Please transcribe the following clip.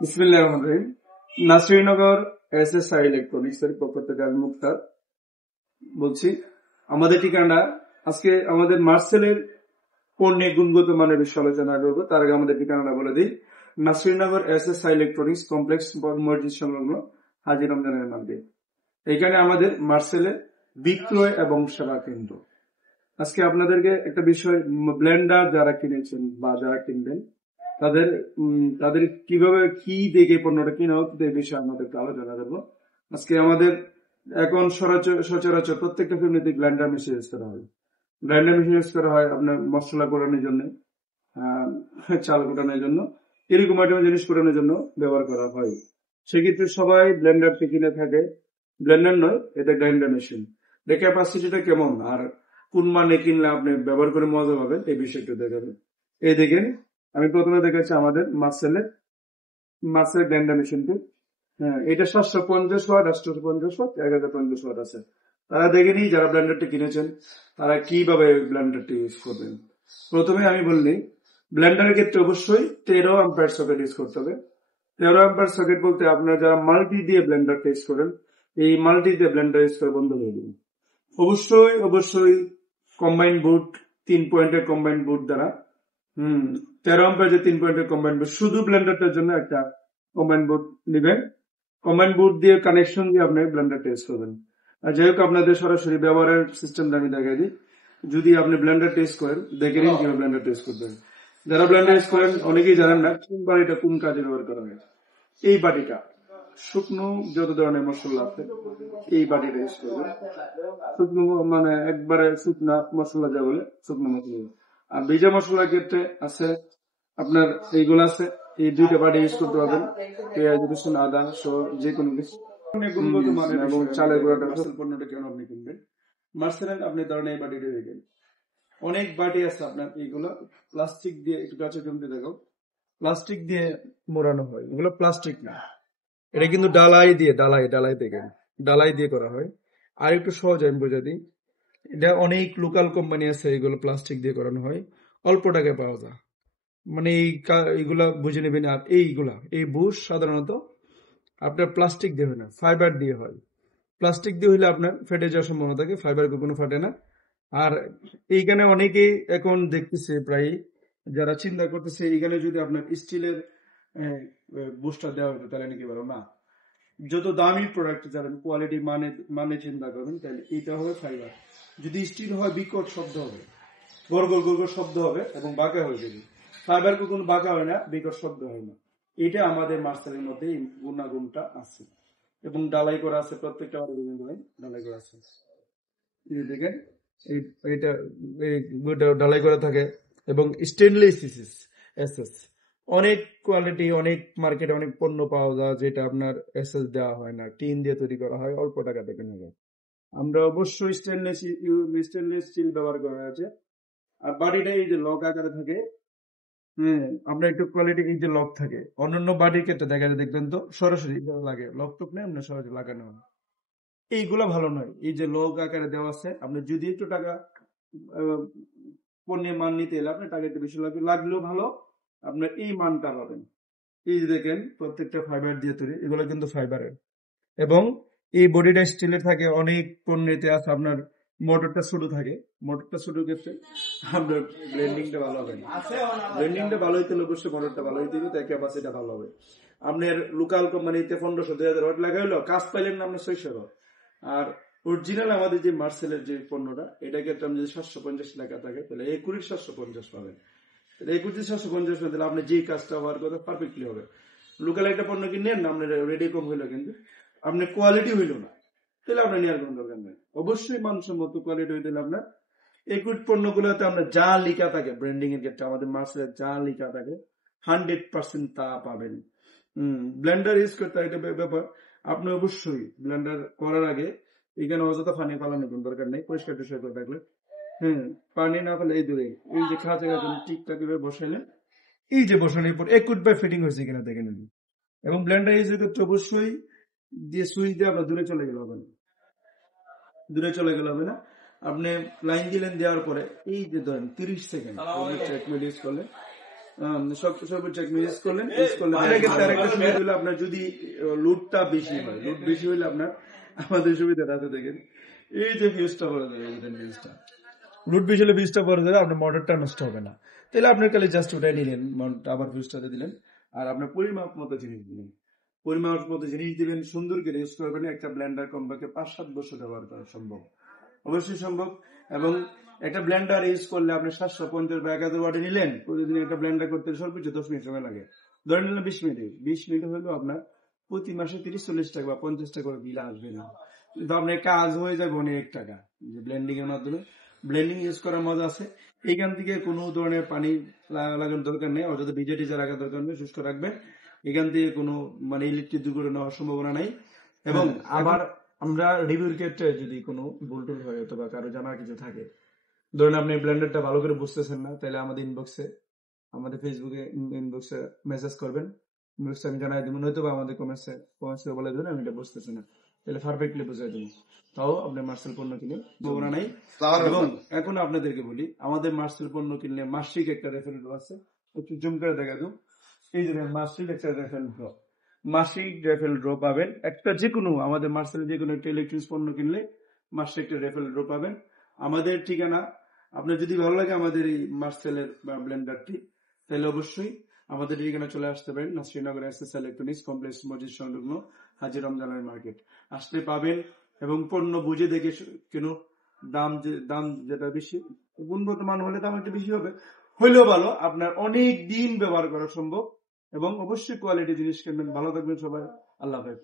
বিসমিল্লাহির রহমানির রহিম। Nasirnagar SSI electronics এর পক্ষ থেকে আমি মুক্তার বলছি। আমাদের ঠিকানা আজকে আমাদের মার্সেলের পণ্যের গুণগত মানের বিষয়ে আলোচনা করবো। তার আগে আমাদের ঠিকানাটা বলে দিই। নাসিরনগর এসএসআই ইলেকট্রনিক্স কমপ্লেক্স মসজিদ সংলগ্ন হাজী রমজানের মান্ডি। এখানে আমাদের মার্সেলের বিক্রয় এবং সেবা কেন্দ্র। আজকে আপনাদেরকে একটা বিষয়, ব্লেন্ডার যারা কিনেছেন বা যারা কিনবেন তাদের কিভাবে কি দেখে পণ্যটা কিনা হচ্ছে এই বিষয়ে আমাদেরকে আলোচনা করবো। আজকে আমাদের এখন সচরাচর প্রত্যেকটা ফ্যামিলিতে ব্লেন্ডার মেশিন ইউজ করা হয়। ব্লেন্ডার মেশিন ইউজ করা হয় আপনার মশলা কোটানোর জন্য, চাল কোটানোর জন্য, এরকম আইটেম জিনিস কোটানোর জন্য ব্যবহার করা হয়। সেক্ষেত্রে সবাই ব্লেন্ডারটি কিনে থাকে। ব্লেন্ডার নয়, এটা গ্রাইন্ডার মেশিন। দেখে ক্যাপাসিটিটা কেমন আর কোন মানে কিনলে আপনি ব্যবহার করে মজা পাবেন এই বিষয়টা দেখাবেন। এই দেখেন, আমি প্রথমে দেখাচ্ছি আমাদের মার্সেল গ্রাইন্ডার মেশিনটি। হ্যাঁ, এটা 750 ওয়াট, 850 ওয়াট, 1050 ওয়াট আছে। তারা দেখে নিই যারা ব্লেন্ডারটি কিনেছেন তারা কিভাবে ব্লেন্ডারটি ইউজ করবেন। প্রথমে আমি বললি, ব্লেন্ডারের ক্ষেত্রে অবশ্যই 13 অ্যাম্পিয়ার সকেট ইউজ করতে হবে। 13 অ্যাম্পিয়ার সকেট বলতে আপনারা যারা মাল্টি দিয়ে ব্লেন্ডার ইউজ করেন, এই মাল্টি দিয়ে ব্লেন্ডার ইউজ করে বন্ধ হয়ে দিন। অবশ্যই কম্বাইন বুট, 3 পয়েন্টের কম্বাইন বুট দ্বারা 13 অ্যাম্পিয়ার যে 3 পয়েন্টের কম্বাইন বুট, শুধু ব্লেন্ডারটার জন্য একটা কম্বাইন বুট নেবেন। কম্বাইন বুট দিয়ে কানেকশন দিয়ে আপনি ব্লেন্ডার টেস্ট করবেন। আর যাই হোক, আপনাদের সরাসরি ব্যবহারের সিস্টেমটা আমি দেখাই দিই। যদি আপনি ব্লেন্ডার টেস্ট করেন, দেখে নিন কিভাবে ব্লেন্ডার টেস্ট করবেন। যারা ব্লেন্ডার টেস্ট করেন অনেকেই জানেন না কোন বাটিটা কোন কাজে ব্যবহার করা হয়। এই বাটিটা শুকনো যত ধরনের মশলা আছে এই বাটিটা ইউজ করবে। শুকনো মানে একবারে শুকনা মশলা যা বলে শুকনো মশলা। আর ভিজা মশলার ক্ষেত্রে আছে আপনার এইগুলো আছে, এই দুইটা বাটি ইউজ করতে পারবেন। পেঁয়াজ, রসুন, আদা সহ যে কোনো কিছু এবং চালের গুঁড়াটা পণ্যটা কেন আপনি কিনবেন মার্সেলের, আপনি ধরেন এই বাটিটা দেখেন। অনেক বাটি আছে আপনার, এইগুলো প্লাস্টিক দিয়ে, একটু কাছে জমতে দেখো, প্লাস্টিক দিয়ে মোড়ানো হয়। এগুলো প্লাস্টিক না, এটা কিন্তু ডালাই দেখেন, ডালাই দিয়ে করা হয়। আর একটু সহজ আমি বুঝে দিই, এটা অনেক লোকাল কোম্পানি আছে, এগুলো প্লাস্টিক দিয়ে করানো হয়, অল্প টাকায় পাওয়া যায়। মানে এইগুলা বুঝে নেবেন। আর এই বুশ সাধারণত আপনার প্লাস্টিক দিয়ে হয় না, ফাইবার দিয়ে হয়। প্লাস্টিক দিয়ে হইলে আপনার ফেটে যাওয়ার সম্ভাবনা থাকে, ফাইবার কোনো ফাটে না। আর এইখানে অনেকেই এখন দেখতেছে, প্রায় যারা চিন্তা করতেছে এইখানে যদি আপনার স্টিলের বুস্টার দেওয়া হতো তাহলে নাকি বলো না, যত দামি প্রোডাক্ট যাবেন কোয়ালিটি মানে চিন্তা করবেন, তাহলে এটা হবে ফাইবার। যদি স্টিল হয় বিকট শব্দ হবে, গড় শব্দ হবে এবং বাঁকা হয়ে যাবে। ফাইবার কোনো বাঁকা হয় না, বিকট শব্দ হয় না। এটা আমাদের মার্সেলের মধ্যে এই গুণাগুণটা আছে এবং ডালাই করা আছে, প্রত্যেকটা ডালাই করা আছে। দেখেন এইটা ডালাই করা থাকে এবং স্টেনলেস এসএস। অনেক কোয়ালিটি, অনেক মার্কেটে অনেক পণ্য পাওয়া যায় যেটা আপনার এসএস দেওয়া হয় না, টিন দিয়ে তৈরি করা হয়, অল্প টাকা থেকে নেবে। আমরা অবশ্যই স্টেনলেস স্টিল ব্যবহার করা আছে। আর বাড়িটা এই যে লক আকারে থাকে, আপনার একটু কোয়ালিটি, এই যে লক থাকে, অন্যান্য বাড়ির ক্ষেত্রে দেখা যায় দেখবেন তো সরাসরি লাগে, লক টক নেই, আপনার সরাসরি লাগানো হয়। এইগুলা ভালো নয়। এই যে লক আকারে দেওয়া আছে, আপনি যদি একটু টাকা পণ্যের মান নিতে এলে আপনার টাকা একটু বেশি লাগলেও ভালো, আপনার এই মানটা পাবেন। এই যে দেখেন প্রত্যেকটা ফাইবার দিয়ে তৈরি, এগুলো কিন্তু ফাইবারের এবং এই বডিটা স্টিলের থাকে। অনেক পণ্যেতে আছে আপনার মোটরটা ছোট থাকে, মোটরটা ছোট ক্ষেত্রে আপনার ব্লেন্ডিংটা ভালো হবে না। ব্লেন্ডিংটা ভালো হইতে হলে অবশ্যই মোটরটা ভালো হইতে হবে, তাই ক্যাপাসিটিটা ভালো হবে। আপনার লোকাল কোম্পানিতে 1500-2000 ওয়াট লাগাইলো, কাজ পাইলেন না আপনার 600 ওয়াট। আর অরিজিনাল আমাদের যে মার্সেলের যে পণ্যটা, এটা ক্ষেত্রে আপনি যদি 750 টাকা থাকে তাহলে 750 পাবেন। 750 তাহলে আপনি যে কাজটা হওয়ার কথা পারফেক্টলি হবে। লোকাল একটা পণ্য কিনেন না, আপনার রেডি কম হইলো কিন্তু আপনার কোয়ালিটি হইলো না, তাহলে আপনার নেওয়ার কোনো দরকার নেই। অবশ্যই মানসম্মত কোয়ালিটি হইতে হলে আপনার একুইড পণ্যগুলোতে আমরা যা লিখা থাকে, ব্র্যান্ডিং এর ক্ষেত্রে আমাদের মার্সেলের যা লিখা থাকে 100% তা পাবেন। ব্লেন্ডার ইউজ করতে একটা ব্যাপার, আপনি অবশ্যই ব্লেন্ডার করার আগে এখানে অযথা পানি ফালানোর কোনো দরকার নেই, পরিষ্কার টরিষ্কার করে থাকলে। পানি না ফেলে এই দূরে এই যে খাঁচা ঠিকঠাক বসাইলেন, এই যে বসানোর পর একুইড বাই ফিটিং হয়েছে কিনা দেখে নেবেন। এবং ব্লেন্ডার ইউজ করতে অবশ্যই দিয়ে সুইচ দিয়ে আপনার দূরে চলে গেলে হবে না। আপনি লাইন দিলেন, দেওয়ার পরে এই যে ধরেন 30 সেকেন্ড ইউজ করলে সর্বোচ্চ ইউজ করলেন, ইউজ করলে আরেকটা সুবিধা হলো আপনার যদি লুটটা বেশি হয়, লুট বেশি হলে আপনার আমাদের সুবিধাটা আছে দেখেন, এই যে ফিউজটা পড়ে যাবে, ফিউজটা লুট বেশি হলে ফিউজটা পড়ে যাবে, আপনার মোটরটা নষ্ট হবে না। তাহলে আপনার খালি জাস্ট ওটাই নিলেন, আবার ফিউজটাতে দিলেন, আর আপনার পরিমাপ মতো জিনিস দিলেন, পরিমাপ মতো জিনিস দিবেন, সুন্দর করে ইউজ করবেন। একটা ব্লেন্ডার কমপক্ষে 5-7 বছর ব্যবহার করা সম্ভব, অবশ্যই সম্ভব। এবং একটা ব্লেন্ডার ইউজ করলে আপনি 750 বা 1000 ওয়াটে নিলেন, প্রতিদিন একটা ব্লেন্ডার করতে সর্বোচ্চ 10 মিনিট সময় লাগে, ধরে নিলেন 20 মিনিটে, 20 মিনিট হলেও আপনার প্রতি মাসে 30-40 টাকা বা 50 টাকা করে বিল আসবে না, কিন্তু আপনার কাজ হয়ে যাবে অনেক টাকা। যে ব্লেন্ডিং এর মাধ্যমে ব্লেন্ডিং ইউজ করার মজা আছে। এইখান থেকে কোনো ধরনের পানি লাগানোর দরকার নেই, অর্থাৎ ভিজে টিজে রাখার দরকার নেই, শুষ্ক রাখবেন। এখান থেকে কোনো মানে ইলেকট্রিক দুর্ঘটনা হওয়ার সম্ভাবনা নাই। এবং আবার আমরা রিভিউর ক্ষেত্রে যদি কোনো ভুল টুল হয় অথবা কারো জানার কিছু থাকে, ধরেন আপনি ব্লেন্ডারটা ভালো করে বুঝতেছেন না, তাহলে আমাদের ইনবক্সে, আমাদের ফেসবুকে ইনবক্সে মেসেজ করবেন, ইনবক্সে আমি জানাই দেবো, নয়তো বা আমাদের কমেন্টসে বলে দেবেন আমি এটা বুঝতেছি না, তাহলে পারফেক্টলি বুঝাই দেবো। তাও আপনি মার্সেল পণ্য কিনে সম্ভাবনা নাই। এবং এখন আপনাদেরকে বলি, আমাদের মার্সেল পণ্য কিনলে মাসিক একটা রেফারেল আছে, একটু জুম করে দেখা দেবো, এই যে মাসিক একটা রেফারেল ড্র, মাসিক রেফারেল ড্র পাবেন একটা, যে কোনো আমাদের মার্সেল যে কোনো একটা ইলেকট্রিক্স পণ্য কিনলে মাসিক একটা রেফারেল ড্র পাবেন। আমাদের ঠিকানা, আপনার যদি ভালো লাগে আমাদের এই মার্সেলের ব্লেন্ডারটি, তাহলে অবশ্যই আমাদের ঠিকানা চলে আসতে পারেন, শ্রীনগর এসএস ইলেকট্রনিক্স কমপ্লেক্স মসজিদ সংলগ্ন হাজী রমজান মার্কেট আসতে পাবেন। এবং পণ্য বুঝে দেখে কেন, দাম যেটা বেশি, গুণগত মান হলে দাম একটু বেশি হবে, হইলেও ভালো, আপনার অনেক দিন ব্যবহার করা সম্ভব। এবং অবশ্যই কোয়ালিটি জিনিস কিনবেন। ভালো থাকবেন সবাই, আল্লাহ হাফেজ।